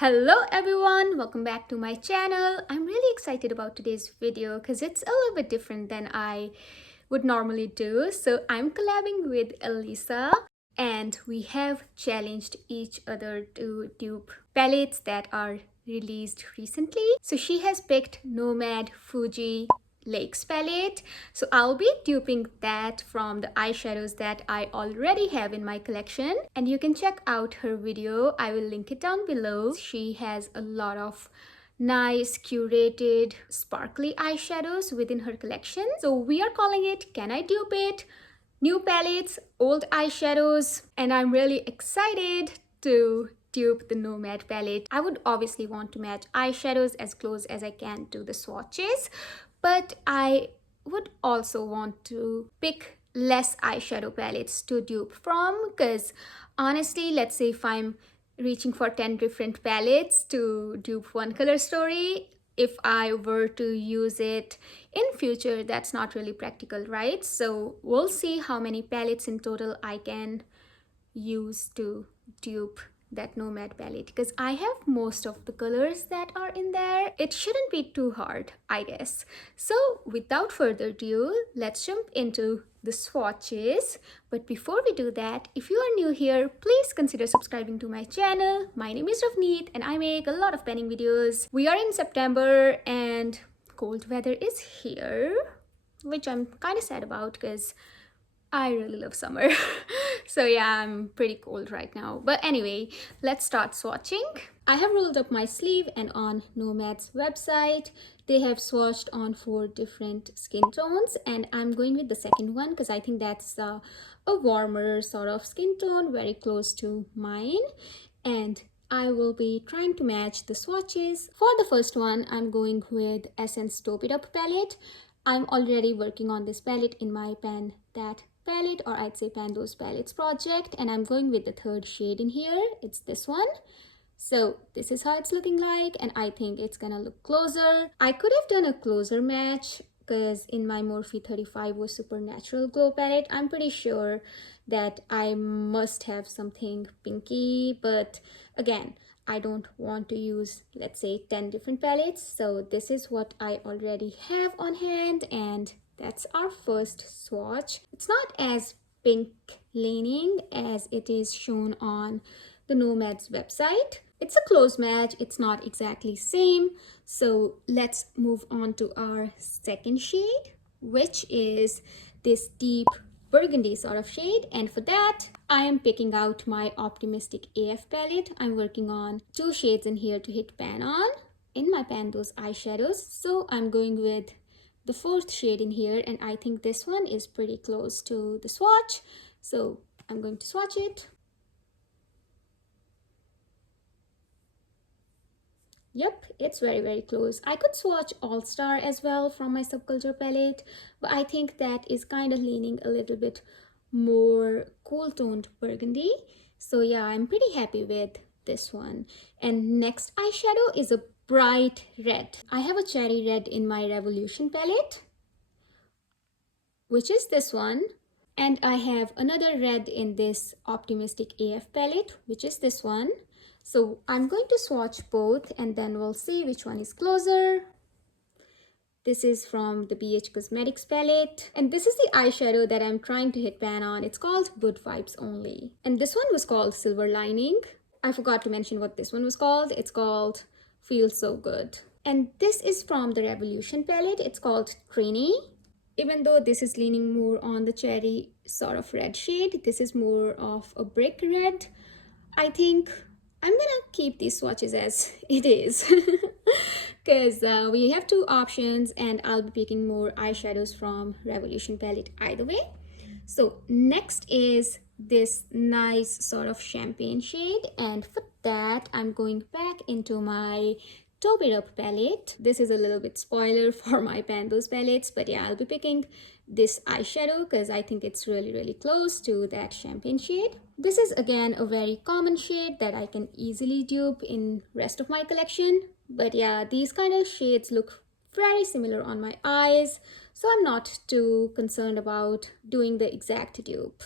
Hello everyone, welcome back to my channel. I'm really excited about today's video because it's a little bit different than I would normally do. So I'm collabing with Alyssa and we have challenged each other to dupe palettes that are released recently. So she has picked Nomad Fuji Lakes palette, so I'll be duping that from the eyeshadows that I already have in my collection, and you can check out her video. I will link it down below. She has a lot of nice curated sparkly eyeshadows within her collection, so we are calling it Can I Dupe It? New palettes, old eyeshadows, and I'm really excited to dupe the Nomad palette. I would obviously want to match eyeshadows as close as I can to the swatches, but I would also want to pick less eyeshadow palettes to dupe from, because honestly, let's say if I'm reaching for 10 different palettes to dupe one color story, if I were to use it in future, that's not really practical, right? So we'll see how many palettes in total I can use to dupe that Nomad palette, because I have most of the colors that are in there. It shouldn't be too hard, I guess. So without further ado, let's jump into the swatches. But before we do that, if you are new here, please consider subscribing to my channel. My name is Ravneet and I make a lot of penning videos. We are in September and cold weather is here, which I'm kind of sad about because I really love summer. So yeah, I'm pretty cold right now. But anyway, let's start swatching. I have rolled up my sleeve, and on Nomad's website, they have swatched on 4 different skin tones, and I'm going with the second one because I think that's a warmer sort of skin tone, very close to mine. And I will be trying to match the swatches. For the first one, I'm going with Essence Dope It Up palette. I'm already working on this palette in my Pan That palette, or I'd say Pan Those Palettes project, and I'm going with the third shade in here. It's this one. So this is how it's looking like, and I think it's gonna look closer. I could have done a closer match because in my Morphe 35 was Supernatural Glow palette, I'm pretty sure that I must have something pinky, but again, I don't want to use, let's say, 10 different palettes. So this is what I already have on hand, and that's our first swatch. It's not as pink leaning as it is shown on the Nomad's website. It's a close match, it's not exactly same. So let's move on to our second shade, which is this deep burgundy sort of shade, and for that I am picking out my Optimistic AF palette. I'm working on 2 shades in here to hit pan on in my Pan Those eyeshadows. So I'm going with the 4th shade in here, and I think this one is pretty close to the swatch, so I'm going to swatch it. Yep, it's very close. I could swatch All Star as well from my Subculture palette, but I think that is kind of leaning a little bit more cool toned burgundy. So yeah, I'm pretty happy with this one. And next eyeshadow is a bright red. I have a cherry red in my Revolution palette, which is this one. And I have another red in this Optimistic AF palette, which is this one. So I'm going to swatch both and then we'll see which one is closer. This is from the BH Cosmetics palette. And this is the eyeshadow that I'm trying to hit pan on. It's called Good Vibes Only. And this one was called Silver Lining. I forgot to mention what this one was called. It's called Feel So Good. And this is from the Revolution palette. It's called Trini. Even though this is leaning more on the cherry sort of red shade, this is more of a brick red. I think I'm gonna keep these swatches as it is because we have 2 options and I'll be picking more eyeshadows from Revolution palette either way. So next is this nice sort of champagne shade, and for that I'm going back into my Dope It Up palette. This is a little bit spoiler for my Pan Those palettes, but yeah, I'll be picking this eyeshadow because I think it's really close to that champagne shade. This is again a very common shade that I can easily dupe in rest of my collection. But yeah, these kind of shades look very similar on my eyes, so I'm not too concerned about doing the exact dupe.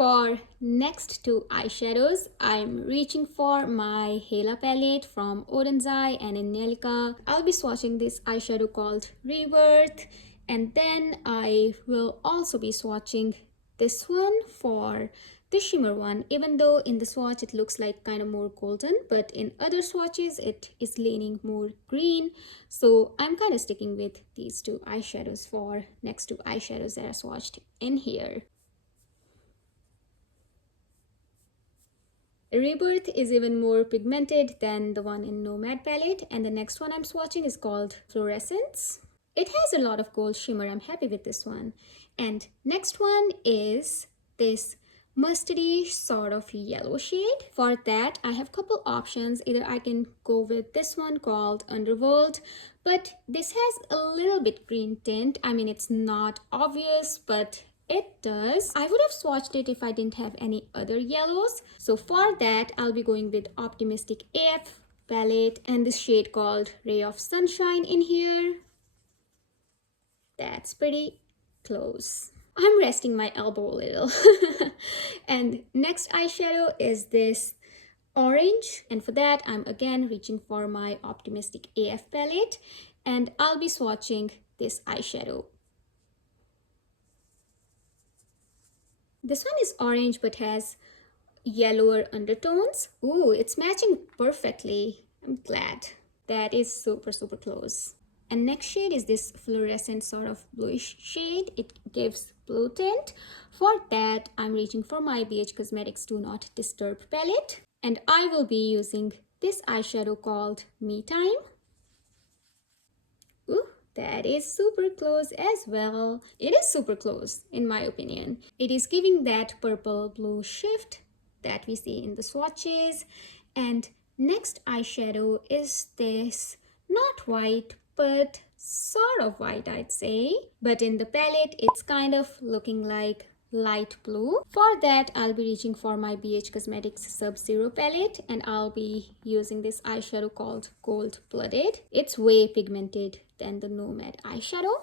For next two eyeshadows, I'm reaching for my Hela palette from Odenzai and Anelika. I'll be swatching this eyeshadow called Rebirth, and then I will also be swatching this one for the shimmer one, even though in the swatch it looks like kind of more golden, but in other swatches it is leaning more green. So I'm kind of sticking with these two eyeshadows for next two eyeshadows that I swatched in here. Rebirth is even more pigmented than the one in Nomad palette, and the next one I'm swatching is called Fluorescence. It has a lot of gold shimmer. I'm happy with this one. And next one is this mustardy sort of yellow shade. For that, I have a couple options. Either I can go with this one called Underworld, but this has a little bit green tint. I mean, it's not obvious, but it does. I would have swatched it if I didn't have any other yellows. So for that, I'll be going with Optimistic AF palette and this shade called Ray of Sunshine in here. That's pretty close. I'm resting my elbow a little. And next eyeshadow is this orange, and for that I'm again reaching for my Optimistic AF palette, and I'll be swatching this eyeshadow. This one is orange but has yellower undertones. Ooh, it's matching perfectly. I'm glad. That is super close. And next shade is this fluorescent sort of bluish shade. It gives blue tint. For that, I'm reaching for my BH Cosmetics Do Not Disturb palette. And I will be using this eyeshadow called Me Time. Ooh, that is super close as well. It is super close in my opinion. It is giving that purple blue shift that we see in the swatches. And next eyeshadow is this not white but sort of white, I'd say, but in the palette it's kind of looking like light blue. For that, I'll be reaching for my BH Cosmetics Sub-Zero palette, and I'll be using this eyeshadow called Gold Blooded. It's way pigmented than the Nomad eyeshadow.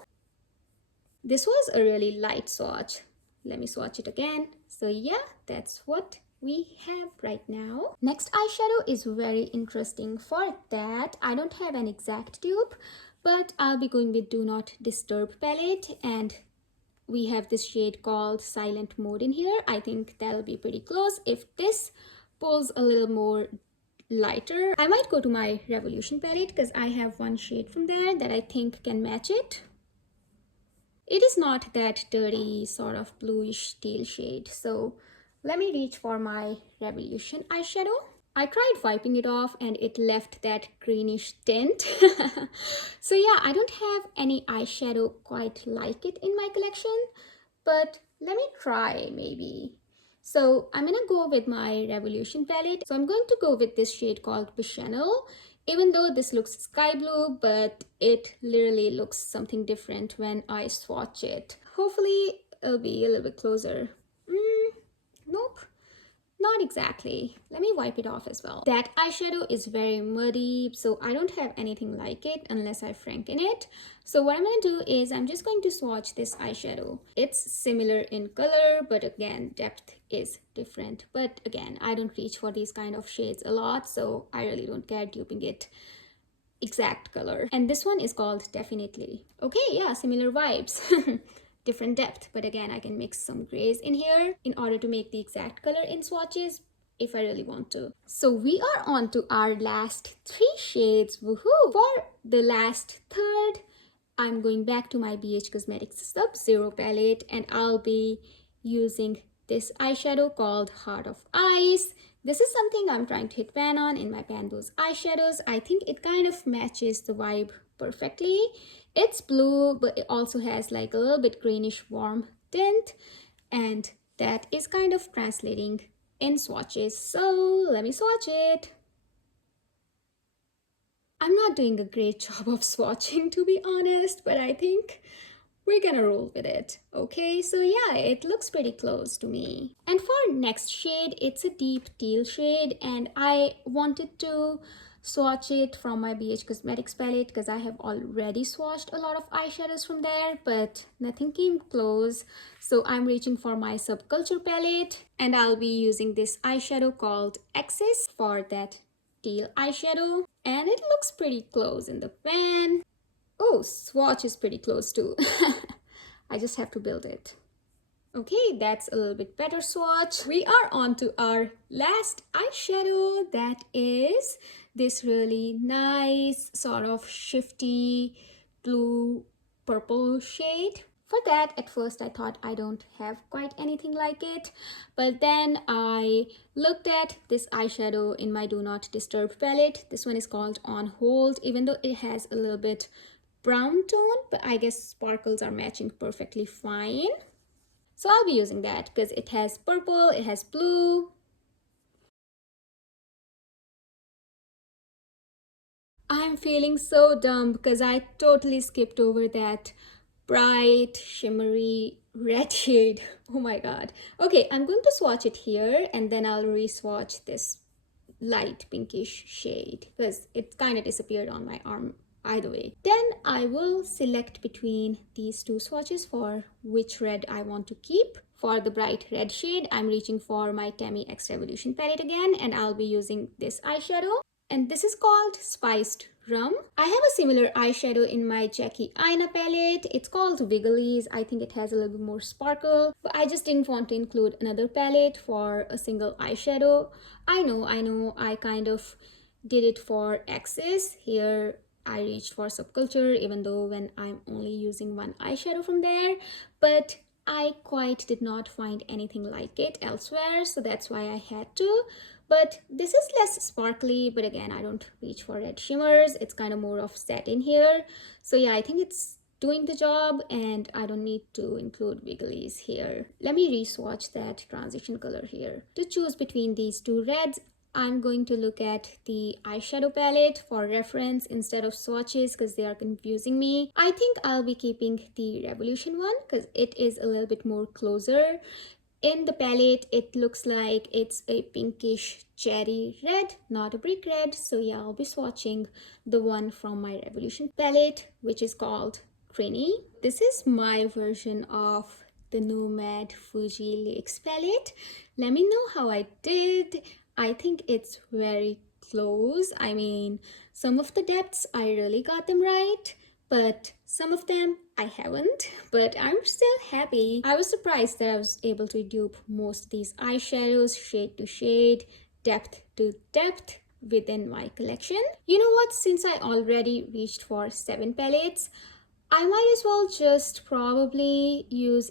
This was a really light swatch. Let me swatch it again. So yeah, that's what we have right now. Next eyeshadow is very interesting. For that, I don't have an exact dupe, but I'll be going with Do Not Disturb palette, and we have this shade called Silent Mode in here. I think that'll be pretty close. If this pulls a little more lighter, I might go to my Revolution palette because I have one shade from there that I think can match it. It is not that dirty sort of bluish teal shade, so let me reach for my Revolution eyeshadow. I tried wiping it off and it left that greenish tint. So yeah, I don't have any eyeshadow quite like it in my collection, but let me try maybe. So I'm gonna go with my Revolution palette. So I'm going to go with this shade called Bechamel. Even though this looks sky blue, but it literally looks something different when I swatch it. Hopefully it'll be a little bit closer. Nope. Not exactly. Let me wipe it off as well. That eyeshadow is very muddy, so I don't have anything like it unless I franken it. So what I'm going to do is I'm just going to swatch this eyeshadow. It's similar in color, but again, depth is different. But again, I don't reach for these kind of shades a lot, so I really don't care duping it exact color. And this one is called Definitely. Okay, yeah, similar vibes. Different depth, but again I can mix some grays in here in order to make the exact color in swatches if I really want to. So we are on to our last three shades. Woohoo! For the last third, I'm going back to my BH Cosmetics Sub-Zero palette, and I'll be using this eyeshadow called Heart of Ice. This is something I'm trying to hit pan on in my Pan Those eyeshadows. I think it kind of matches the vibe perfectly. It's blue, but it also has like a little bit greenish warm tint, and that is kind of translating in swatches. So let me swatch it. I'm not doing a great job of swatching, to be honest, but I think we're gonna roll with it. Okay, so yeah, it looks pretty close to me. And for next shade, it's a deep teal shade, and I wanted to swatch it from my BH Cosmetics palette because I have already swatched a lot of eyeshadows from there, but nothing came close. So I'm reaching for my Subculture palette, and I'll be using this eyeshadow called Axis for that teal eyeshadow. And it looks pretty close in the pan. Oh, swatch is pretty close too. I just have to build it. Okay, that's a little bit better swatch. We are on to our last eyeshadow. That is this really nice sort of shifty blue purple shade. For that, at first I thought I don't have quite anything like it, but then I looked at this eyeshadow in my Do Not Disturb palette. This one is called On Hold, even though it has a little bit brown tone, but I guess sparkles are matching perfectly fine. So I'll be using that because it has purple, it has blue. I'm feeling so dumb because I totally skipped over that bright, shimmery red shade. Oh my god. Okay, I'm going to swatch it here and then I'll re-swatch this light pinkish shade because it kind of disappeared on my arm either way. Then I will select between these two swatches for which red I want to keep. For the bright red shade, I'm reaching for my Tammy X Revolution palette again, and I'll be using this eyeshadow. And this is called Spiced Rum. I have a similar eyeshadow in my Jackie Aina palette. It's called Wigglies. I think it has a little bit more sparkle, but I just didn't want to include another palette for a single eyeshadow. I know, I kind of did it for Axis. Here I reached for Subculture, even though when I'm only using one eyeshadow from there, but I quite did not find anything like it elsewhere, so that's why I had to. But this is less sparkly, but again, I don't reach for red shimmers. It's kind of more of satin here. So yeah, I think it's doing the job and I don't need to include Wigglies here. Let me re-swatch that transition color here. To choose between these two reds, I'm going to look at the eyeshadow palette for reference instead of swatches because they are confusing me. I think I'll be keeping the Revolution one because it is a little bit more closer. In the palette, it looks like it's a pinkish cherry red, not a brick red. So yeah, I'll be swatching the one from my Revolution palette, which is called Trini. This is my version of the Nomad Fuji Lakes palette. Let me know how I did. I think it's very close. I mean, some of the depths I really got them right, but some of them I haven't, but I'm still happy. I was surprised that I was able to dupe most of these eyeshadows shade to shade, depth to depth within my collection. You know what, since I already reached for 7 palettes, I might as well just probably use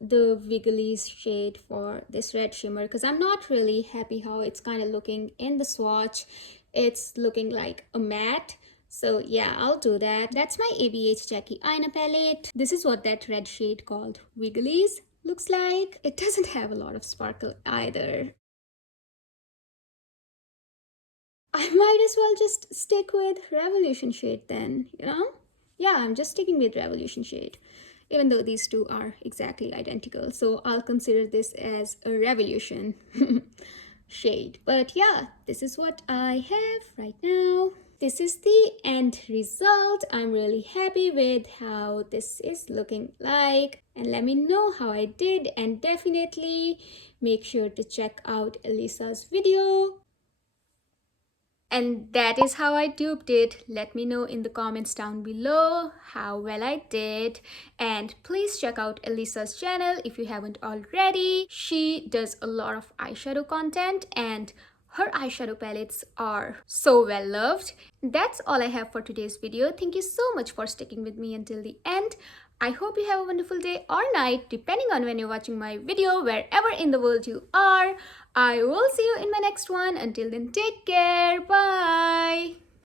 the Wigglies shade for this red shimmer because I'm not really happy how it's kind of looking in the swatch. It's looking like a matte. So yeah, I'll do that. That's my ABH Jackie Aina palette. This is what that red shade called Wigglies looks like. It doesn't have a lot of sparkle either. I might as well just stick with Revolution shade then, you know? Yeah, I'm just sticking with Revolution shade, even though these two are exactly identical. So I'll consider this as a Revolution shade. But yeah, this is what I have right now. This is the end result. I'm really happy with how this is looking like. And let me know how I did, and definitely make sure to check out Alyssa's video. And that is how I duped it. Let me know in the comments down below how well I did. And please check out Alyssa's channel if you haven't already. She does a lot of eyeshadow content and her eyeshadow palettes are so well loved. That's all I have for today's video. Thank you so much for sticking with me until the end. I hope you have a wonderful day or night, depending on when you're watching my video, wherever in the world you are. I will see you in my next one. Until then, take care. Bye.